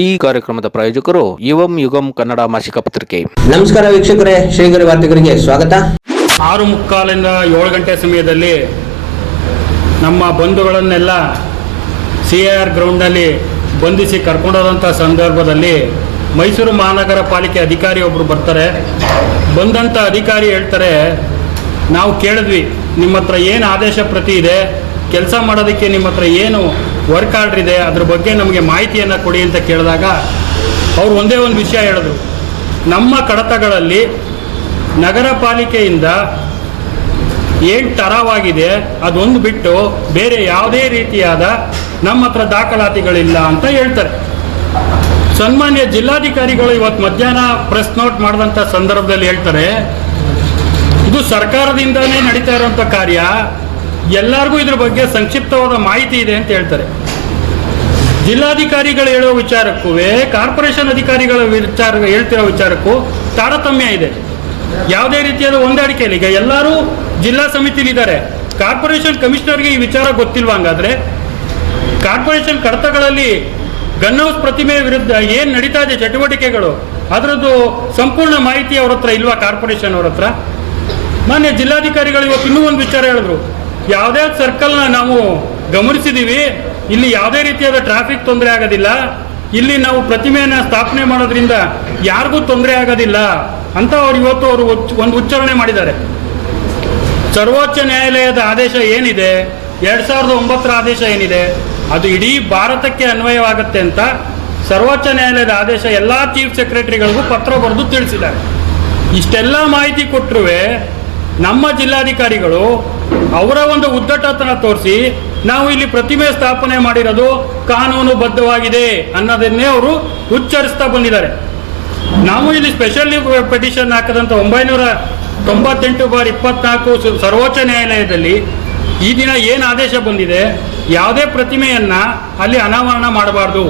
ಈ ಕಾರ್ಯಕ್ರಮದ ಪ್ರಾಯೋಜಕರು ಯುವಂ ಯುಗಂ ಕನ್ನಡ ಮಾಸಿಕ ಪತ್ರಿಕೆ. ನಮಸ್ಕಾರ ವೀಕ್ಷಕರೇ ಶ್ರೀಗರಿ ವಾರ್ತೆಗರಿಗೆ ಸ್ವಾಗತ. ಆರು ಮುಕ್ಕಾಲಿಂದ ಏಳು ಗಂಟೆ ಸಮಯದಲ್ಲಿ ನಮ್ಮ ಬಂಧುಗಳನ್ನೆಲ್ಲ ಸಿ ಎ ಆರ್ ಗ್ರೌಂಡ್ನಲ್ಲಿ ಬಂಧಿಸಿ ಕರ್ಕೊಂಡೋದಂಥ ಸಂದರ್ಭದಲ್ಲಿ ಮೈಸೂರು ಮಹಾನಗರ ಪಾಲಿಕೆ ಅಧಿಕಾರಿ ಒಬ್ಬರು ಬರ್ತಾರೆ. ಬಂದಂಥ ಅಧಿಕಾರಿ ಹೇಳ್ತಾರೆ ನಾವು ಕೇಳಿದ್ವಿ ನಿಮ್ಮ ಹತ್ರ ಏನು ಆದೇಶ ಪ್ರತಿ ಇದೆ? ಕೆಲಸ ಮಾಡೋದಕ್ಕೆ ನಿಮ್ಮ ಹತ್ರ ಏನು ವರ್ಕ್ ಆರ್ಡ್ರ್ ಇದೆ, ಅದ್ರ ಬಗ್ಗೆ ನಮಗೆ ಮಾಹಿತಿಯನ್ನು ಕೊಡಿ ಅಂತ ಕೇಳಿದಾಗ ಅವ್ರು ಒಂದೇ ಒಂದು ವಿಷಯ ಹೇಳಿದ್ರು. ನಮ್ಮ ಕಡತಗಳಲ್ಲಿ ನಗರ ಪಾಲಿಕೆಯಿಂದ ಏನು ತರವಾಗಿದೆ. ಅದೊಂದು ಬಿಟ್ಟು ಬೇರೆ ಯಾವುದೇ ರೀತಿಯಾದ ನಮ್ಮ ಹತ್ರ ದಾಖಲಾತಿಗಳಿಲ್ಲ ಅಂತ ಹೇಳ್ತಾರೆ. ಸನ್ಮಾನ್ಯ ಜಿಲ್ಲಾಧಿಕಾರಿಗಳು ಇವತ್ತು ಮಧ್ಯಾಹ್ನ ಪ್ರೆಸ್ ನೋಟ್ ಮಾಡಿದಂಥ ಸಂದರ್ಭದಲ್ಲಿ ಹೇಳ್ತಾರೆ, ಇದು ಸರ್ಕಾರದಿಂದನೇ ನಡೀತಾ ಇರುವಂಥ ಕಾರ್ಯ. ಎಲ್ಲರಿಗೂ ಇದ್ರ ಬಗ್ಗೆ ಸಂಕ್ಷಿಪ್ತವಾದ ಮಾಹಿತಿ ಇದೆ ಅಂತ ಹೇಳ್ತಾರೆ. ಜಿಲ್ಲಾಧಿಕಾರಿಗಳು ಹೇಳೋ ವಿಚಾರಕ್ಕೂ ಕಾರ್ಪೊರೇಷನ್ ಅಧಿಕಾರಿಗಳ ವಿಚಾರ, ಹೇಳ್ತಿರೋ ವಿಚಾರಕ್ಕೂ ತಾರತಮ್ಯ ಇದೆ. ಯಾವುದೇ ರೀತಿಯಾದ ಹೊಂದಾಣಿಕೆ ಇಲ್ಲ ಈಗ ಎಲ್ಲರೂ ಜಿಲ್ಲಾ ಸಮಿತಿಲಿದ್ದಾರೆ. ಕಾರ್ಪೊರೇಷನ್ ಕಮಿಷನರ್ಗೆ ಈ ವಿಚಾರ ಗೊತ್ತಿಲ್ವಾ ಹಂಗಾದ್ರೆ? ಕಾರ್ಪೊರೇಷನ್ ಕಡತಗಳಲ್ಲಿ ಗನ್ ಹೌಸ್ ಪ್ರತಿಮೆ ವಿರುದ್ಧ ಏನು ನಡೀತಾ ಇದೆ ಚಟುವಟಿಕೆಗಳು? ಅದರದ್ದು ಸಂಪೂರ್ಣ ಮಾಹಿತಿ ಅವ್ರ ಹತ್ರ ಇಲ್ವಾ ಕಾರ್ಪೊರೇಷನ್ ಅವ್ರ ಹತ್ರ? ಮಾನ್ಯ ಜಿಲ್ಲಾಧಿಕಾರಿಗಳು ಇವತ್ತು ಇನ್ನೂ ಒಂದು ವಿಚಾರ ಹೇಳಿದ್ರು. ಯಾವುದೇ ಸರ್ಕಲ್ನ ನಾವು ಗಮನಿಸಿದ್ದೀವಿ ಇಲ್ಲಿ ಯಾವುದೇ ರೀತಿಯಾದ ಟ್ರಾಫಿಕ್ ತೊಂದರೆ ಆಗೋದಿಲ್ಲ. ಇಲ್ಲಿ ನಾವು ಪ್ರತಿಮೆಯನ್ನು ಸ್ಥಾಪನೆ ಮಾಡೋದ್ರಿಂದ ಯಾರಿಗೂ ತೊಂದರೆ ಆಗೋದಿಲ್ಲ ಅಂತ ಅವರು ಇವತ್ತು ಅವರು ಒಂದು ಉಚ್ಚಾರಣೆ ಮಾಡಿದ್ದಾರೆ. ಸರ್ವೋಚ್ಚ ನ್ಯಾಯಾಲಯದ ಆದೇಶ ಏನಿದೆ? ಎರಡ್ ಸಾವಿರದ ಒಂಬತ್ತರ ಆದೇಶ ಏನಿದೆ? ಅದು ಇಡೀ ಭಾರತಕ್ಕೆ ಅನ್ವಯವಾಗುತ್ತೆ ಅಂತ ಸರ್ವೋಚ್ಚ ನ್ಯಾಯಾಲಯದ ಆದೇಶ ಎಲ್ಲ ಚೀಫ್ ಸೆಕ್ರೆಟರಿಗಳಿಗೂ ಪತ್ರ ಬರೆದು ತಿಳಿಸಿದ್ದಾರೆ. ಇಷ್ಟೆಲ್ಲ ಮಾಹಿತಿ ಕೊಟ್ಟರು ನಮ್ಮ ಜಿಲ್ಲಾಧಿಕಾರಿಗಳು ಅವರ ಒಂದು ಉದ್ದಟತನ ತೋರಿಸಿ ನಾವು ಇಲ್ಲಿ ಪ್ರತಿಮೆ ಸ್ಥಾಪನೆ ಮಾಡಿರೋದು ಕಾನೂನುಬದ್ಧವಾಗಿದೆ ಅನ್ನೋದನ್ನೇ ಅವರು ಉಚ್ಚರಿಸ್ತಾ ಬಂದಿದ್ದಾರೆ. ನಾವು ಇಲ್ಲಿ ಸ್ಪೆಷಲ್ ಪೆಟಿಷನ್ ಹಾಕದಂತ ಒಂಬೈನೂರ ತೊಂಬತ್ತೆಂಟು ಬಾರ್ ಇಪ್ಪತ್ನಾಲ್ಕು ಸರ್ವೋಚ್ಚ ನ್ಯಾಯಾಲಯದಲ್ಲಿ ಈ ದಿನ ಏನು ಆದೇಶ ಬಂದಿದೆ, ಯಾವುದೇ ಪ್ರತಿಮೆಯನ್ನ ಅಲ್ಲಿ ಅನಾವರಣ ಮಾಡಬಾರ್ದು.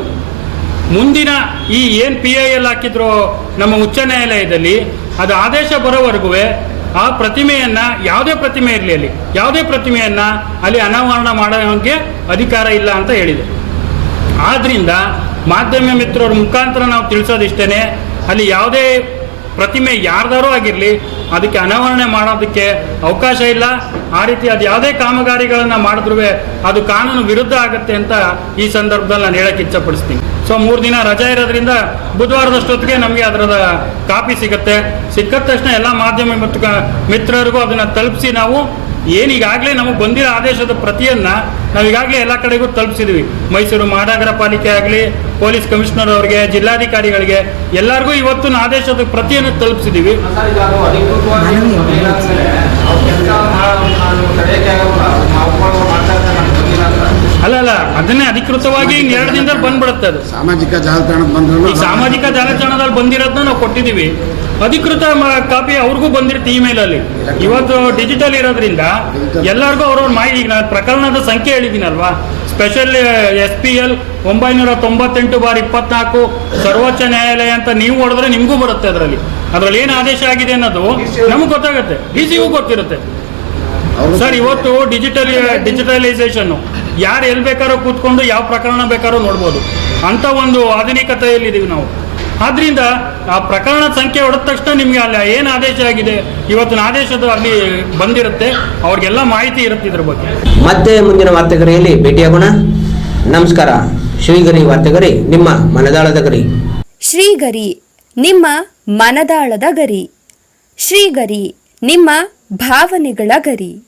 ಮುಂದಿನ ಈ ಏನು ಪಿ ಐ ಎಲ್ ಹಾಕಿದ್ರು ನಮ್ಮ ಉಚ್ಚ ನ್ಯಾಯಾಲಯದಲ್ಲಿ ಅದು ಆದೇಶ ಬರೋವರೆಗೂ ಆ ಪ್ರತಿಮೆಯನ್ನು ಯಾವುದೇ ಪ್ರತಿಮೆ ಇರಲಿ ಅಲ್ಲಿ. ಯಾವುದೇ ಪ್ರತಿಮೆಯನ್ನು ಅಲ್ಲಿ ಅನಾವರಣ ಮಾಡೋಂಗೆ ಅಧಿಕಾರ ಇಲ್ಲ ಅಂತ ಹೇಳಿದೆ ಆದ್ರಿಂದ ಮಾಧ್ಯಮ ಮಿತ್ರರ ಮುಖಾಂತರ ನಾವು ತಿಳಿಸೋದಿಷ್ಟೇನೆ, ಅಲ್ಲಿ ಯಾವುದೇ ಪ್ರತಿಮೆ ಯಾರ್ದಾರೂ ಆಗಿರಲಿ, ಅದಕ್ಕೆ ಅನಾವರಣೆ ಮಾಡೋದಕ್ಕೆ ಅವಕಾಶ ಇಲ್ಲ. ಆ ರೀತಿ ಅದು ಯಾವುದೇ ಕಾಮಗಾರಿಗಳನ್ನು ಮಾಡಿದ್ರೂ ಅದು ಕಾನೂನು ವಿರುದ್ಧ ಆಗುತ್ತೆ ಅಂತ ಈ ಸಂದರ್ಭದಲ್ಲಿ ನಾನು ಹೇಳಕ್ಕೆ ಇಚ್ಛಪಡಿಸ್ತೀನಿ. ಸೊ ಮೂರು ದಿನ ರಜಾ ಇರೋದ್ರಿಂದ ಬುಧವಾರದಷ್ಟೊತ್ತಿಗೆ ನಮಗೆ ಅದರದ ಕಾಪಿ ಸಿಗುತ್ತೆ. ಸಿಕ್ಕ ತಕ್ಷಣ ಎಲ್ಲ ಮಾಧ್ಯಮ ಮತ್ತು ಮಿತ್ರರಿಗೂ ಅದನ್ನು ತಲುಪಿಸಿ ನಾವು ಏನೀಗಾಗಲೇ ನಮಗೆ ಬಂದಿರೋ ಆದೇಶದ ಪ್ರತಿಯನ್ನ ನಾವು ಈಗಾಗಲೇ ಎಲ್ಲ ಕಡೆಗೂ ತಲುಪಿಸಿದ್ವಿ. ಮೈಸೂರು ಮಹಾನಗರ ಪಾಲಿಕೆ ಆಗಲಿ ಪೊಲೀಸ್ ಕಮಿಷನರ್ ಅವರಿಗೆ ಜಿಲ್ಲಾಧಿಕಾರಿಗಳಿಗೆ ಎಲ್ಲರಿಗೂ ಇವತ್ತು ಆದೇಶದ ಪ್ರತಿಯನ್ನು ತಲುಪಿಸಿದ್ದೀವಿ ಅಲ್ಲ ಅಲ್ಲ ಅದನ್ನೇ ಅಧಿಕೃತವಾಗಿ ಎರಡು ದಿನದಲ್ಲಿ ಬಂದ್ಬಿಡುತ್ತೆ ಅದು. ಸಾಮಾಜಿಕ ಜಾಲತಾಣದ ಬಂದ್ರು ಸಾಮಾಜಿಕ ಜಾಲತಾಣದಲ್ಲಿ ಬಂದಿರೋದನ್ನ ನಾವು ಕೊಟ್ಟಿದ್ದೀವಿ. ಅಧಿಕೃತ ಕಾಪಿ ಅವ್ರಿಗೂ ಬಂದಿರುತ್ತೆ ಇಮೇಲ್ ಅಲ್ಲಿ ಇವತ್ತು ಡಿಜಿಟಲ್ ಇರೋದ್ರಿಂದ ಎಲ್ಲರಿಗೂ ಅವ್ರವ್ರ ಮಾಹಿತಿ. ಈಗ ನಾನು ಪ್ರಕರಣದ ಸಂಖ್ಯೆ ಹೇಳಿದ್ದೀನಲ್ವಾ? ಸ್ಪೆಷಲ್ ಎಸ್ ಪಿ ಎಲ್ ಒಂಬೈನೂರ ತೊಂಬತ್ತೆಂಟು ಬಾರ್ ಇಪ್ಪತ್ನಾಲ್ಕು ಸರ್ವೋಚ್ಚ ನ್ಯಾಯಾಲಯ ಅಂತ ನೀವು ಹೊಡೆದ್ರೆ ನಿಮಗೂ ಬರುತ್ತೆ ಅದರಲ್ಲಿ. ಅದರಲ್ಲಿ ಏನು ಆದೇಶ ಆಗಿದೆ ಅನ್ನೋದು ನಮಗೆ ಗೊತ್ತಾಗುತ್ತೆ. ಡಿ ಸಿಗೂ ಗೊತ್ತಿರುತ್ತೆ. ಸರ್ ಇವತ್ತು ಡಿಜಿಟಲ್ ಡಿಜಿಟಲೈಸೇಷನ್ ಯಾರು ಎಲ್ಲಿ ಬೇಕಾದ್ರೂ ಕೂತ್ಕೊಂಡು ಯಾವ ಪ್ರಕರಣ ಬೇಕಾದ್ರೂ ನೋಡ್ಬೋದು. ಅಂತ ಒಂದು ಆಧುನಿಕತೆಯಲ್ಲಿದ್ದೀವಿ ನಾವು. ಆದ್ರಿಂದ ಆ ಪ್ರಕರಣ ಸಂಖ್ಯೆ ಹೊಡೆದ ತಕ್ಷಣ ನಿಮಗೆ ಅಲ್ಲಿ ಏನು ಆದೇಶ ಆಗಿದೆ? ಇವತ್ತಿನ ಆದೇಶದ ಅಲ್ಲಿ ಬಂದಿರುತ್ತೆ. ಅವ್ರಿಗೆಲ್ಲ ಮಾಹಿತಿ ಇರುತ್ತೆ ಇದ್ರ ಬಗ್ಗೆ. ಮತ್ತೆ ಮುಂದಿನ ವಾರ್ತೆಗರಿಯಲ್ಲಿ ಭೇಟಿಯಾಗೋಣ. ನಮಸ್ಕಾರ. ಶ್ರೀಗರಿ ವಾರ್ತೆಗರಿ ನಿಮ್ಮ ಮನದಾಳದ ಗರಿ. ಶ್ರೀಗರಿ ನಿಮ್ಮ ಮನದಾಳದ ಗರಿ. ಶ್ರೀಗರಿ ನಿಮ್ಮ ಭಾವನೆಗಳ ಗರಿ.